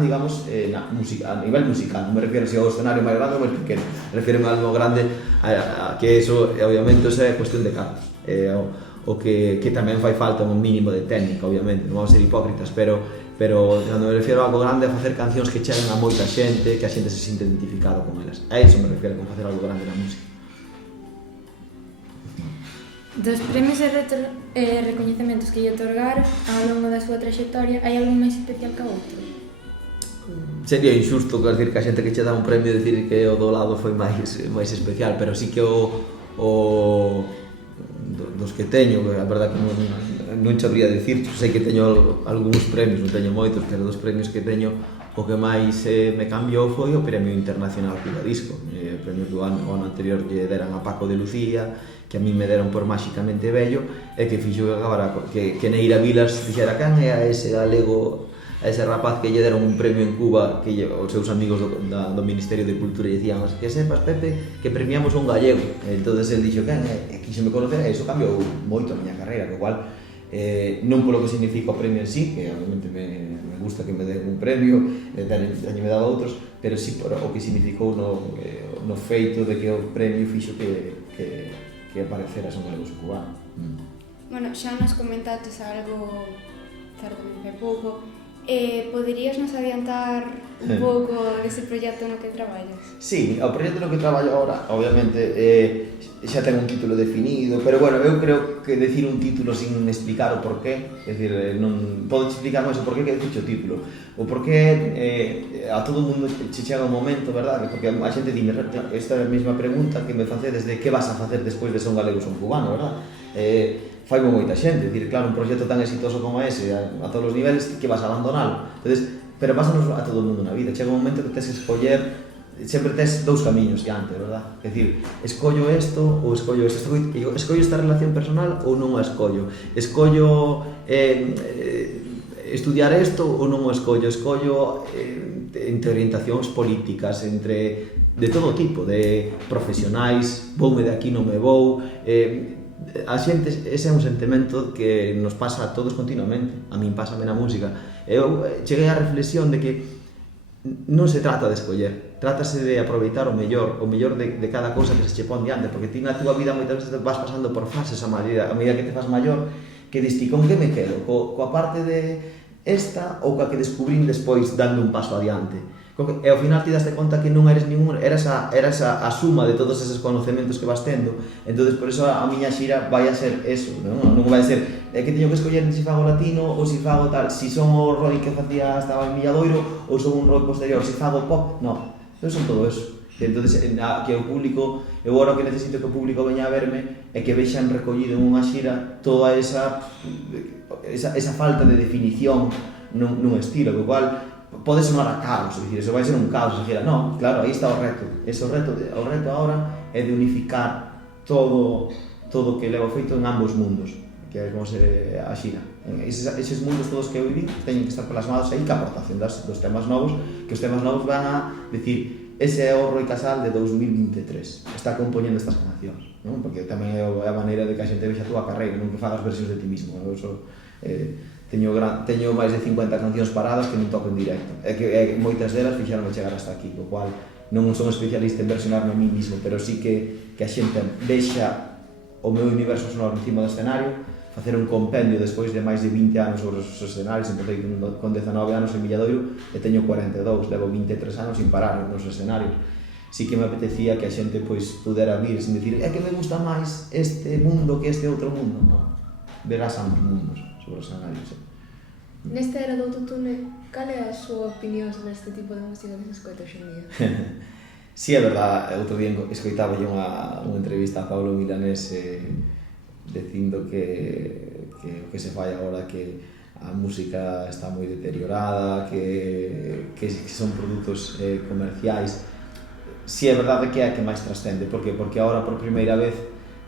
digamos, a nivel musical. Non me refiero ao escenario máis grande ou máis pequeno, refiero a algo grande, que eso, obviamente, é cuestión de cartos. O que tamén fai falta un mínimo de técnica, obviamente, non vamos a ser hipócritas, pero cando me refiero a algo grande, a facer cancións que cheguen a moita xente, que a xente se sinte identificado con elas. A iso me refiero con facer algo grande na música. Dos premios e recoñecementos que lle otorgar ao longo da súa traxectoria, hai algún máis especial que outro? Sería injusto decir que a xente que che dá un premio decir que o do lado foi máis especial, pero sí que dos que teño, a verdad que non sabría dicir, sei que teño algúns premios, non teño moitos, pero dos premios que teño, o que máis me cambiou foi o Premio Internacional Cuba Disco. O premio que o ano anterior lle deran a Paco de Lucía, que a mí me deran por Máxicamente Bello, e que fixo que Neira Vilas dixera can é a ese galego, a ese rapaz que lle deron un premio en Cuba, que os seus amigos do Ministerio de Cultura lle dicían que sepas, Pepe, que premiamos un gallego. Entonces el dixo que quixeme conocer, e iso cambiou moito a miña carreira, que igual non polo que significa o premio en sí, que obviamente me gusta que me den un premio, teñome dado outros, pero sí por o que significou no feito de que o premio fixo que aparecera son galegos cubano. Bueno, xa nos comentaste algo certo pouco. Poderías nos adiantar un pouco dese proxecto no que traballas? Sí, o proxecto no que traballo agora, obviamente, xa ten un título definido, pero bueno, eu creo que decir un título sin explicar o porqué, é dicir, non podo explicar máis o porqué que dixo o título, o porqué a todo o mundo che chega un momento, verdade? Porque a xente dime esta mesma pregunta que me facedes de que vas a facer despois de ser un galego ou un cubano, verdade? Faimo moita xente, dicir, claro, un proxecto tan exitoso como ese, a todos os niveles, que vas a abandonalo. Entonces, pero pásanos a todo o mundo na vida, chega un momento que tens que escoller, sempre tes dous camiños diante, verdad? É dicir, escollo isto ou escollo isto, escollo esta relación personal ou non a escollo, escollo estudiar isto ou non o escollo, entre orientacións políticas, de todo tipo, de profesionais, voume de aquí, non me vou, a xente, ese é un sentimento que nos pasa a todos continuamente, a min pásame na música. Eu cheguei á reflexión de que non se trata de escoller, trátase de aproveitar o mellor de cada cousa que se che pon diante, porque ti na túa vida moitas veces vas pasando por fases a medida que te faz maior, que dis ti, con que me quedo? Coa parte de esta ou coa que descubrín despois dando un paso adiante? E ao final te daste conta que non eres ningún, eras a suma de todos esos conocementos que vas tendo. Entonces por eso a miña xira vai a ser eso, non vai a ser que teño que escoller se fago latino ou se fago tal, se son o Roy que facía estaba en Milladoiro ou son un Roy posterior, se fago pop, non, son todo eso. Entonces que o público, eu agora o que necesito que o público veña a verme é que vexan recollido en unha xira toda esa falta de definición nun estilo, co cual pode sonar a caos, é dicir, eso vai ser un caos, a gira, non, claro, aí está o reto. O reto agora é de unificar todo o que levo feito en ambos mundos, que é como se a xira. Eses mundos todos que eu viví teñen que estar plasmados aí ca aportación dos temas novos, que os temas novos van a decir, ese é o Roi Casal de 2023, está compoñendo estas cancións, non? Porque tamén é a maneira de que a xente vexa a túa carreira, non que fagas versións de ti mismo, teño máis de 50 cancións paradas que non toco en directo, é que moitas delas fixeronme chegar hasta aquí, co cual non son especialista en versionarme a mí mismo, pero sí que a xente vexa o meu universo sonoro encima do escenario, facer un compendio despois de máis de 20 anos sobre os escenarios. Empecé con 19 anos en Milladoiro e teño 42, levo 23 anos sin parar nos escenarios. Sí que me apetecía que a xente pudera vir sin decir é que me gusta máis este mundo que este outro mundo, non, verás ambos mundos sobre os escenarios. Nesta era do autotune, cal é a súa opinión sobre este tipo de música que se escoita hoxe en día? Sí, é verdad, outro día escoitaba unha entrevista a Pablo Milanés dicindo que o que se fai agora que a música está moi deteriorada, que son produtos comerciais. Sí, é verdade que é a que máis trascende, porque agora por primeira vez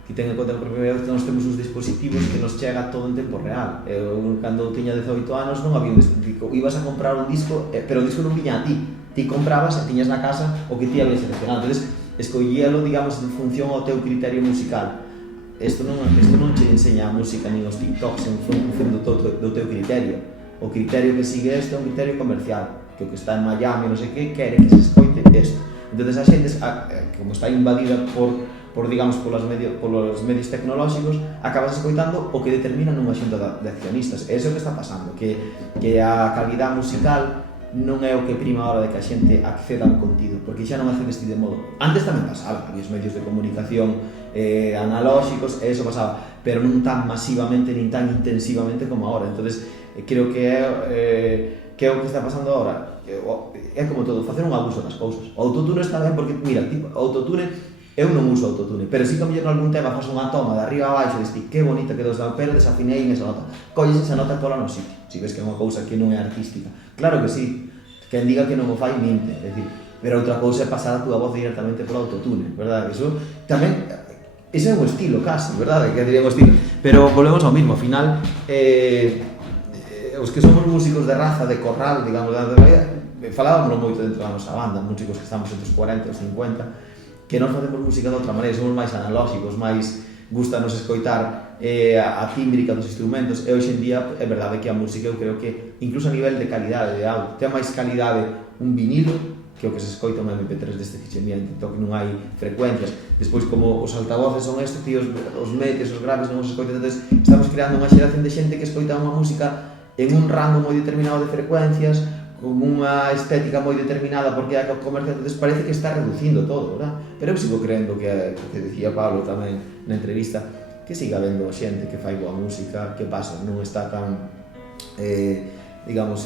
que ten en conta que por primeira vez nós temos uns dispositivos que nos chega todo en tempo real. Eu, cando tiña 18 anos, non había un dispositivo. Ibas a comprar un disco, pero o disco non viña a ti. Ti comprabas e tiñas na casa o que ti habías seleccionado. Entón, escollíalo, digamos, en función ao teu criterio musical. Isto non te enseña a música nin os TikToks en función do teu criterio. O criterio que sigue isto é un criterio comercial, que o que está en Miami, non sei que, quere que se escoite isto. Entón, a xente, como está invadida por digamos, polos medios tecnolóxicos, acabas escoitando o que determina nunha xunta de accionistas. É iso que está pasando, que a calidad musical non é o que prima a hora de que a xente acceda ao contido, porque xa non accedes ti de modo. Antes tamén pasaba, había os medios de comunicación analóxicos, e iso pasaba, pero non tan masivamente nin tan intensivamente como agora. Entonces, creo que é o que está pasando agora. É como todo, facer un abuso das cousas. O autotune está ben porque, mira, tipo, autotune, eu non uso autotune, pero si que a mellor nalgún tema faz unha toma de arriba a baixo e diste que bonita quedou esa, pero desafinei en esa nota. Colles esa nota e cola no sitio, se ves que é unha cousa que non é artística. Claro que sí, quen diga que non o fai minte, é dicir, pero outra cousa é pasar a túa voz directamente polo autotune, verdade? Iso tamén, ese é un estilo casi, verdade? Que diría un estilo, pero volvemos ao mismo, ao final, os que somos músicos de raza, de corral, digamos, falábamos moito dentro da nosa banda, músicos que estamos entre os 40 e os 50, que nós facemos música de outra maneira, somos máis analóxicos, máis gustanos escoitar a tímbrica dos instrumentos, e hoxe en día é verdade que a música eu creo que incluso a nivel de calidade de audio, ten máis calidade un vinilo que o que se escoita un MP3 deste fichemiento, que non hai frecuencias. Despois, como os altavoces son estes, tíos, os medios, os graves non os escoitan, entonces estamos creando unha xeración de xente que escoita unha música en un rango moi determinado de frecuencias, con unha estética moi determinada porque é a comercial, entonces parece que está reducindo todo, verdad? Pero eu sigo creendo que decía Pablo tamén na entrevista, que siga vendo a xente que fai boa música, que pasa, non está tan, digamos,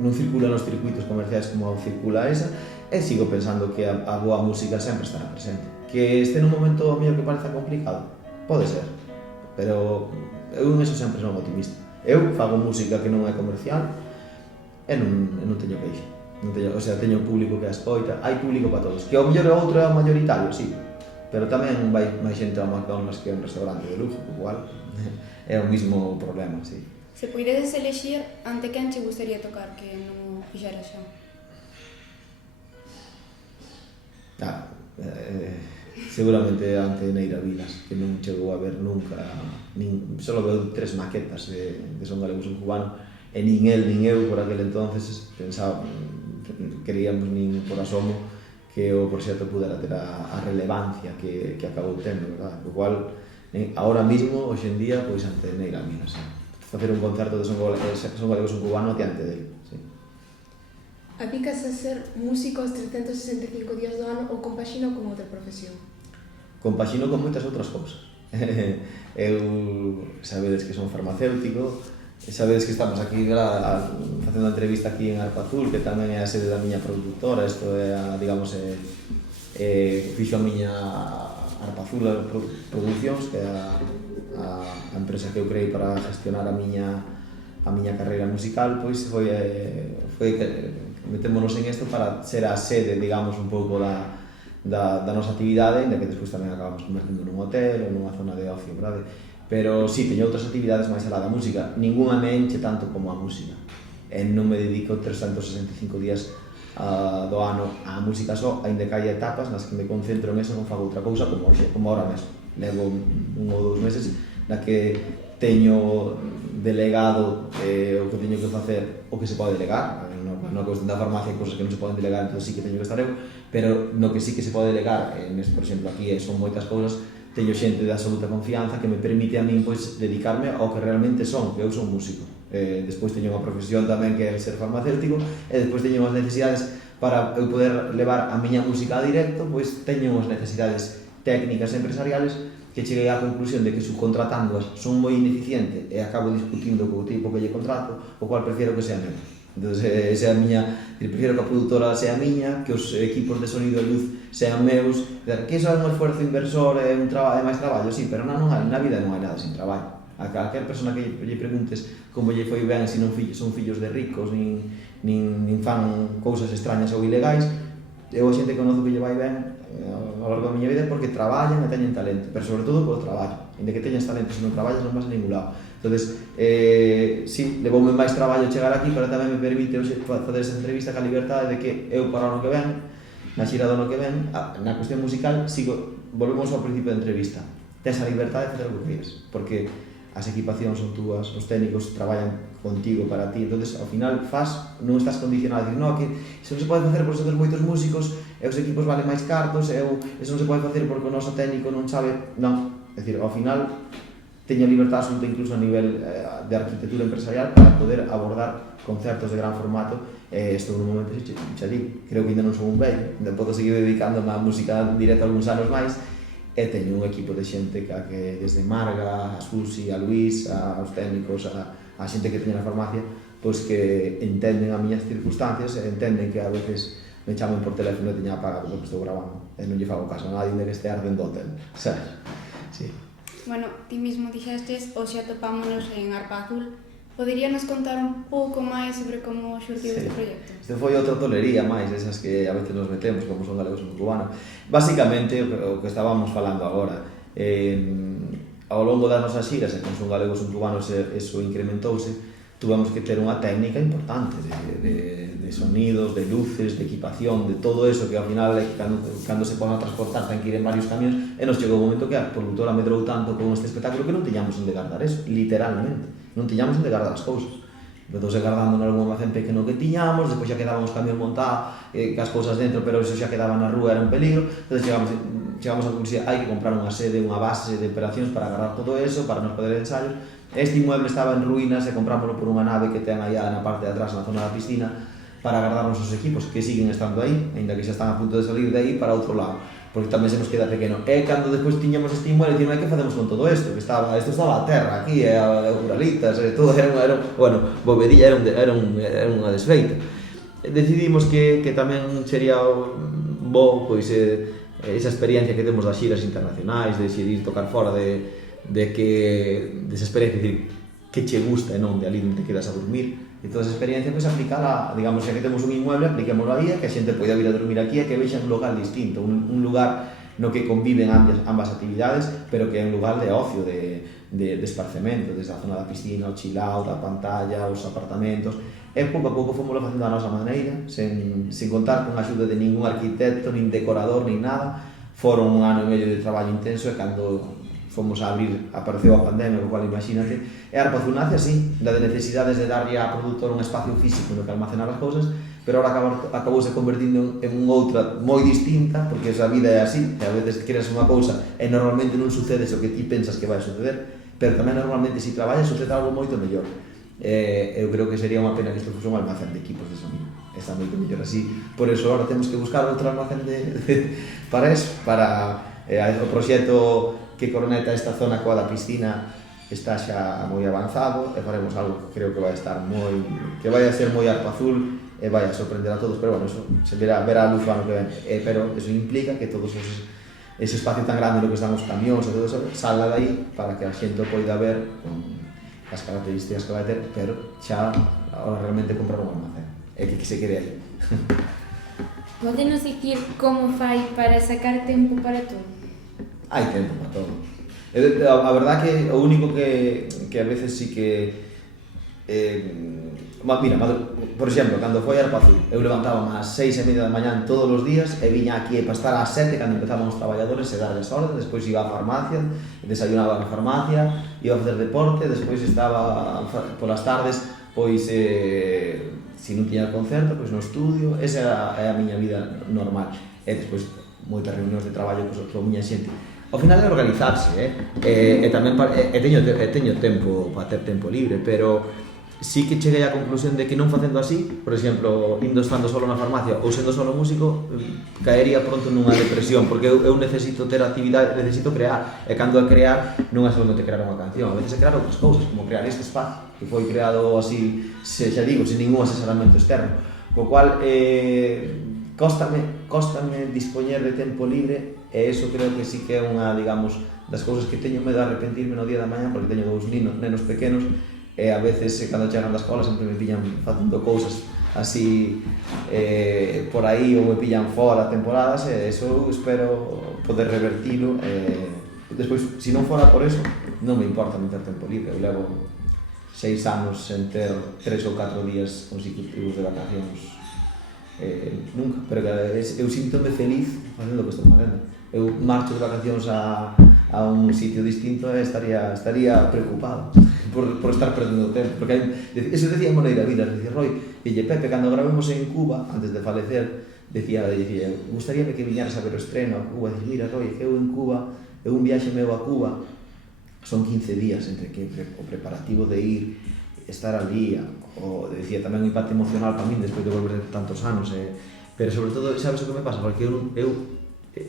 non circula nos circuitos comerciais como circula esa, e sigo pensando que a boa música sempre estará presente. Que este nun momento mellor que pareza complicado, pode ser, pero eu en eso sempre son optimista. Eu fago música que non é comercial, e non teño queixa. O sea, teño un público que a escoita, hai público para todos. Que ao mellor o outro é o mayoritario, sí, pero tamén vai máis xente ao McDonald's que é un restaurante de lujo, igual é o mismo problema, sí. Se puidedes elexir, ante quen che gustaría tocar que non fixera xa? Seguramente ante Neira Vilas, que non chegou a ver nunca, só veu 3 maquetas de Son Galegos un Cubano, e nin el nin eu por aquel entonces queríamos nin por asomo que o proxecto pudera ter a relevancia que acabou tendo, verdad? O cual, ahora mismo, hoxe en día, pois ante Neira Vilas, facer un concerto de Son Galegos un Cubano diante dele, sí. Adicas a ser músico os 365 días do ano ou compaxino con outra profesión? Compaxino con moitas outras cousas. Eu, sabedes que son farmacéutico, sabedes que estamos aquí facendo a entrevista aquí en Arpa Azul, que tamén é a sede da miña productora. Isto é, digamos, fixo a miña Arpa Azul Producións, que é a empresa que eu creei para gestionar a miña carreira musical. Pois foi que metémonos en isto para ser a sede, digamos, un pouco da nosa actividade, ainda que despois tamén acabamos convertindo nun hotel ou nunha zona de ocio, verdade? Pero sí, teño outras actividades máis alá da música. Ninguna me enche tanto como a música. Non me dedico 365 días do ano á música só, ainda que hai etapas nas que me concentro en eso, non fago outra cousa como ahora mesmo. Levo 1 ou 2 meses na que teño delegado o que teño que facer, o que se pode delegar. Na cuestión da farmacia hai cousas que non se poden delegar, entón sí que teño que estar eu, pero no que sí que se pode delegar, por exemplo, aquí son moitas cousas, teño xente de absoluta confianza que me permite a min pois dedicarme ao que realmente son, que eu son músico. Despois teño unha profesión tamén que é ser farmacéutico, e despois teño unhas necesidades para eu poder levar a miña música a directo, pois teño unhas necesidades técnicas e empresariales que cheguei á conclusión de que subcontratándoas son moi ineficiente e acabo discutindo co tipo que lle contrato, o cual prefiero que sea meu. Entón, esa é a miña, prefiero que a produtora sea miña, que os equipos de sonido e luz sean meus, que iso é un esforzo inversor, é máis traballo, sí, pero na vida non hai nada sin traballo. A calquer persona que lle preguntes como lle foi ben, se non son fillos de ricos, nin fan cousas extrañas ou ilegais, eu a xente que conozco que lle vai ben ao largo da miña vida porque traballan e teñen talento, pero sobre todo polo traballo. Inde que teñas talento, se non traballas non vas a ningún lado. Entonces, sí, levoume máis traballo chegar aquí, pero tamén me permite facer esa entrevista ca liberdade de que eu para o ano que ven, na xira do ano que ven, na cuestión musical, volvemos ao principio da entrevista. Tes a liberdade de facer o que queres, porque as equipacións son túas, os técnicos traballan contigo para ti, entonces ao final non estás condicionado a dicir, no, que iso non se pode facer porque son moitos músicos e os equipos valen máis cartos, iso non se pode facer porque o noso técnico non sabe, non, é dicir, ao final teño libertad absoluta incluso a nivel de arquitectura empresarial para poder abordar concertos de gran formato. Estou nun momento, xa digo, creo que ainda non son un vello, ainda podo seguir dedicándome á música en directo algúns anos máis, e teño un equipo de xente que desde Marga, a Susi, a Luis, aos técnicos, a xente que teño na farmacia, pois que entenden as miñas circunstancias e entenden que a veces me chaman por teléfono e teña apagado o que estou grabando e non lle fago caso a nadie de que este ardendo hotel, sabes? Sí. Bueno, ti mismo dixestes, hoxe atopámonos en Arpa Azul. Poderíanos contar un pouco máis sobre como xurdiu este proxecto? Este foi outra tolería máis, esas que a veces nos metemos, como son galegos en cubano. Básicamente, o que estábamos falando agora, ao longo das nosas xiras, e como son galegos en cubanos, eso incrementouse, tuvemos que ter unha técnica importante de sonidos, de luces, de equipación, de todo eso que ao final, cando se pon a transportar, ten que ir en varios camións, e nos chegou o momento que a productora medrou tanto con este espectáculo que non tiñamos onde guardar eso, literalmente, non tiñamos onde guardar as cousas. Entonces, guardando en algún almacén pequeno que tiñamos, despois xa quedaban os camións montados, as cousas dentro, pero eso xa quedaba na rúa, era un peligro. Entonces chegamos a concluir, hai que comprar unha sede, unha base de operacións para agarrar todo eso, para nos poder ensayos. Este inmueble estaba en ruínas e comprámoslo por unha nave que ten aí na parte de atrás, na zona da piscina, para agarrar os nosos equipos, que siguen estando aí, ainda que xa están a punto de salir de aí para outro lado, porque tamén se nos queda pequeno. E cando despois tiñamos este inmueble, dicimos, que facemos con todo isto? Que estaba a terra aquí, a Uralitas, todo era bueno, Bovedilla era unha desfeita. Decidimos que tamén sería bo, pois, esa experiencia que temos das xiras internacionais, de ir tocar fora, esa experiencia, dicir, que che gusta e non de ali onde te quedas a dormir. E toda esa experiencia, pois, aplicala, digamos, xa que temos un inmueble, apliquémoslo aí, que a xente poida vir a dormir aquí e que vexa un lugar distinto, un lugar no que conviven ambas actividades, pero que é un lugar de ocio, de esparcemento, desde a zona da piscina, o chill out, a pantalla, os apartamentos. E pouco a pouco fomoslo facendo da nosa maneira, sen contar con a axuda de ningún arquitecto, nin decorador, nin nada. Foron 1 ano e medio de traballo intenso e cando fomos a abrir, apareceu a pandemia, o cual imagínate, e a Arpa Azul nace así, da de necesidades de darlle á produtora un espacio físico no que almacenar as cousas, pero ahora acabouse convertindo en outra moi distinta, porque esa vida é así, e a veces queres unha cousa e normalmente non sucede o que ti pensas que vai suceder, pero tamén normalmente se traballas sucede algo moito mellor. Eu creo que sería unha pena que isto fose un almacén de equipos de sonido. Está moito mellor así. Por eso agora temos que buscar outro almacén para eso, para o proxecto que conecta esta zona coa da piscina está xa moi avanzado e faremos algo que creo que vai estar que vai a ser moi arco azul e vai a sorprender a todos, pero bueno, eso se verá a luz o ano que ven. Pero eso implica que todos ese espacio tan grande no que están os camións e todo eso salga de aí para que a xente o poida ver con as características que vai ter, pero xa ahora realmente comprar un almacén e que se quede aí. Podenos dicir como fai para sacar tempo para todo? Hai tempo para todo. A verdad que o único que a veces sí que mira, por exemplo, cando foi Arco Azul, eu levantaba ás 6:30 da mañá todos os días e viña aquí para estar ás 7 cando empezaban os traballadores e darles orden, despois iba á farmacia, desayunaba na farmacia, iba a facer deporte, despois estaba polas tardes, pois se non tiña concerto, pois no estudio, esa é a miña vida normal. E despois moitas reunións de traballo con miña xente. Ao final é organizarse, e tamén teño tempo para ter tempo libre, pero sí que cheguei á conclusión de que non facendo así, por exemplo, estando solo na farmacia ou sendo solo músico, caería pronto nunha depresión, porque eu necesito ter actividade, necesito crear, e cando é crear non é solamente crear unha canción, a veces é crear outras cousas, como crear este espacio, que foi creado así, xa digo, sin ningún asesoramento externo, co cual cóstame dispoñer de tempo libre, e iso creo que sí que é unha, digamos, das cousas que teño medo de arrepentirme no día da mañá, porque teño dous nenos pequenos, e a veces cando chegan da escola sempre me pillan facendo cousas así por aí ou me pillan fora temporadas, e iso espero poder revertilo. Despois, se non fora por eso, non me importa non ter tempo libre. Eu levo 6 anos sen ter 3 ou 4 días consecutivos de vacacións, nunca, pero eu sinto-me feliz facendo o que estou facendo. Eu marcho de vacacións a un sitio distinto e estaría preocupado por estar perdendo tempo, porque eso decía Moneira Vilas, decía Roy, dille Pepe, cando gravemos en Cuba, antes de falecer, decía, gustaríame que viñaras a ver o estreno a Cuba, dicía, mira Roy, que eu en Cuba, un viaxe meu a Cuba, son 15 días entre que o preparativo de ir, estar ali, o decía tamén un impacto emocional para min despois de volver de tantos anos, pero sobre todo, sabes o que me pasa? Porque eu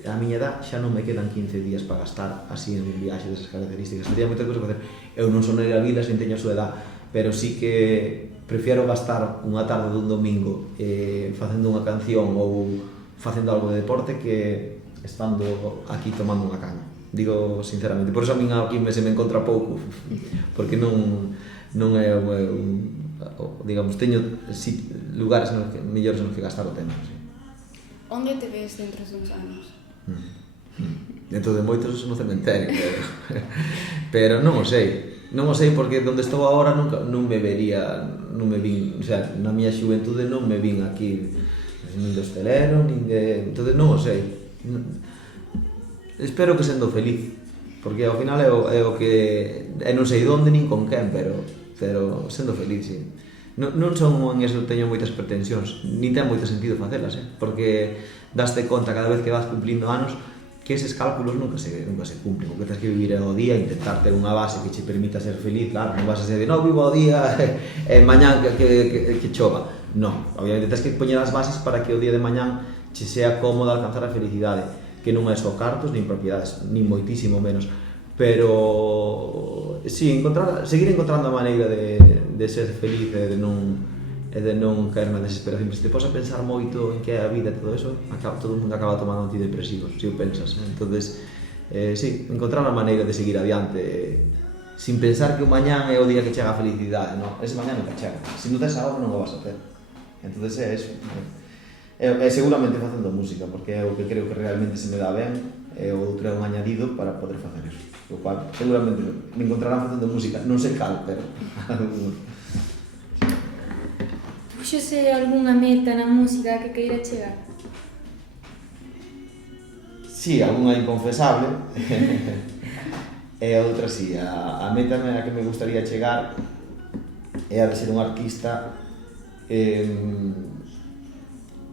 a miña edad xa non me quedan 15 días para gastar así en un viaxe desas características, sería moita cousa para facer. Eu non son Neira Vilas, nin teño a súa edad, pero sí que prefiero gastar unha tarde dun domingo facendo unha canción ou facendo algo de deporte que estando aquí tomando unha caña, digo sinceramente. Por eso a min aquí se me encontra pouco, porque non é digamos, teño lugares mellores nos que gastar o tempo, sí. Onde te ves dentro duns anos? Dentro de moitos no cementerio, pero non o sei porque onde estou agora non me vería, non me vin, o sea, na miña xuventude non me vin aquí nin de hostelero, nin de, entonces non o sei. Espero que sendo feliz, porque ao final é o que non sei onde nin con quen, pero sendo feliz, sí. Non son en eso, teño moitas pretensións, nin ten moito sentido facelas, porque daste conta cada vez que vas cumplindo anos que eses cálculos nunca se cumplen, porque tens que vivir o día e intentar ter unha base que che permita ser feliz. Claro, non vas a ser de non, vivo o día e mañán que chova. Non, obviamente tens que poñer as bases para que o día de mañán che sea cómodo alcanzar a felicidade, que non é só cartos, nin propiedades, nin moitísimo menos, pero sí, seguir encontrando a maneira de ser feliz e de non caer na desesperación. Se te pos a pensar moito en que é a vida e todo eso, todo o mundo acaba tomando antidepresivos, se o pensas, entonces sí, encontrar a maneira de seguir adiante sin pensar que o mañán é o día que chega a felicidade. No, ese mañán nunca chega, se non tes agora non o vas a ter, entonces é eso. Seguramente facendo música, porque é o que creo que realmente se me dá ben, e o outro é un añadido para poder facer eso, o cual seguramente me encontrarán facendo música, non sei cal, pero Puxose algunha meta na música que queira chegar? Sí, algunha inconfesable e outra sí, a meta a que me gustaría chegar é a de ser un artista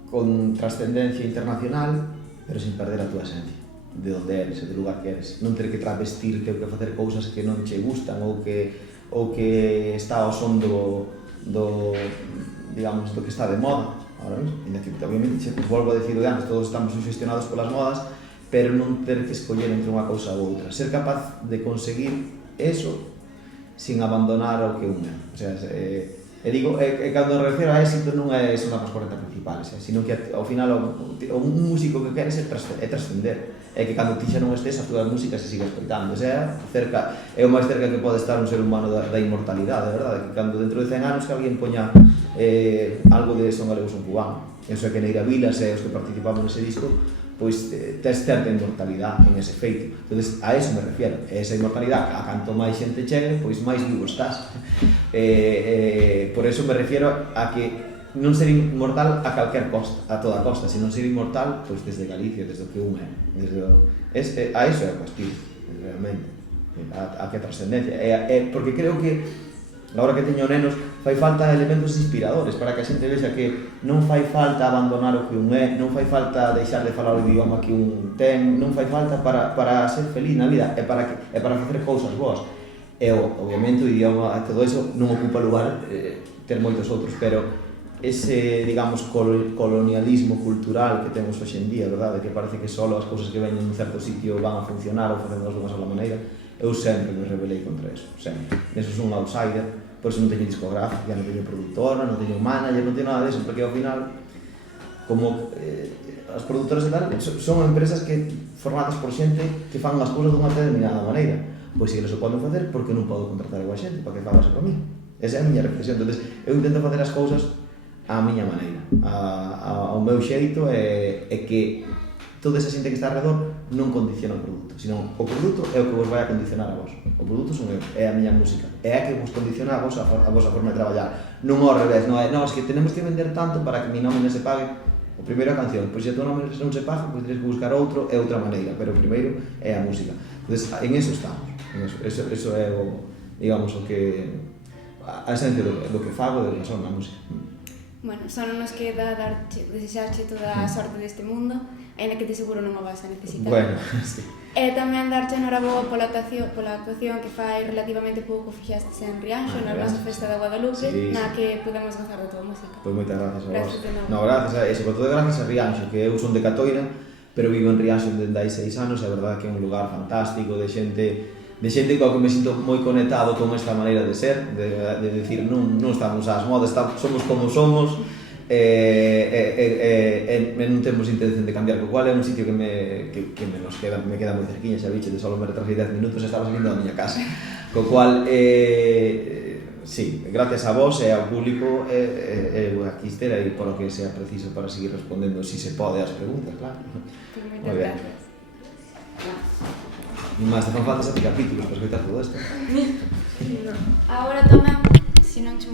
con trascendencia internacional, pero sin perder a túa esencia, de onde eres e do lugar que eres. Non ter que travestirte ou que facer cousas que non che gustan ou que ou que está ao son digamos, do que está de moda ahora mesmo. Ainda que, obviamente, volvo a decir de antes, todos estamos sugestionados polas modas, pero non ter que escoller entre unha cousa ou outra. Ser capaz de conseguir eso sin abandonar o que une. O sea, cando me refiro a éxito non é son as 40 principales, sino que ao final un músico que queres é trascender. É que cando ti xa non estés, a túa música se siga escoitando. O sea, é o máis cerca que pode estar un ser humano da inmortalidade, verdade? Que cando dentro de 100 anos que alguén poña algo de Son Galego Son Cubano, e o sea, que Neira Vilas e os que participamos nese disco, pois tes certa inmortalidade en ese feito. Entonces, a eso me refiero. Esa inmortalidade, a canto máis xente chegue, pois máis vivo estás. Por eso me refiero a que non ser inmortal a calquer costa, a toda costa, sino ser inmortal pois desde Galicia, desde o que un é. A iso é a cuestión, realmente. A que trascendencia. Porque creo que, agora que teño nenos, fai falta elementos inspiradores para que a xente vexa que non fai falta abandonar o que un é, non fai falta deixar de falar o idioma que un ten, non fai falta para ser feliz na vida, é para facer cousas boas. E, obviamente, o idioma, todo eso, non ocupa lugar ter moitos outros, pero ese, digamos, colonialismo cultural que temos hoxe en día, verdade? Que parece que só as cousas que veñen nun certo sitio van a funcionar ou facendo dunha sola maneira. Eu sempre me rebelei contra eso, sempre. Eso é un outsider, por eso non teño discográfica, non teño productora, non teño manager, non teño nada deso, porque ao final, como as produtoras e tal, son empresas que formadas por xente que fan as cousas dunha determinada maneira. Pois se eles o poden facer, porque non podo contratar igual xente para que fagase por mí? Esa é a miña reflexión. Entón, eu intento facer as cousas á miña maneira, ao meu xeito, e que toda esa xente que está alrededor non condiciona o produto, senón o produto é o que vos vai a condicionar a vos. O produto son eu, é a miña música, é a que vos condiciona a vosa forma de traballar. Non ao revés, non é que tenemos que vender tanto para que mi nómina se pague. O primeiro é a canción, pois se a tua nómina non se paga, pois tenes que buscar outra maneira, pero o primeiro é a música. Entón, en eso estamos, eso é o, digamos, o que a esencia do que fago, de son a música. Bueno, só non nos queda desexarche toda a sorte deste mundo, ainda que te seguro non o vas a necesitar. Bueno, sí. E tamén darche enhoraboa pola actuación que fai relativamente pouco fixastes en Rianxo, na nosa festa de Guadalupe, sí, na que podemos gozar da tua música. Pois moitas gracias a vos. No, gracias a eso, sobre todo gracias a Rianxo, que eu son de Catoira, pero vivo en Rianxo desde hai 6 anos, é verdade que é un lugar fantástico, de xente coa que me sinto moi conectado con esta maneira de ser, de decir, non estamos ás modas, somos como somos, non temos intención de cambiar, co cual é un sitio que me queda moi cerquiña, xa biche, de solo me retrasei 10 minutos e estaba salindo da miña casa, co cual, sí, gracias a vos e ao público, aquí estere aí polo que sea preciso para seguir respondendo, si se pode, as preguntas, claro. Moitas gracias. E máis, te fan falta 7 capítulos para escoitar todo isto. Agora tamén, se non che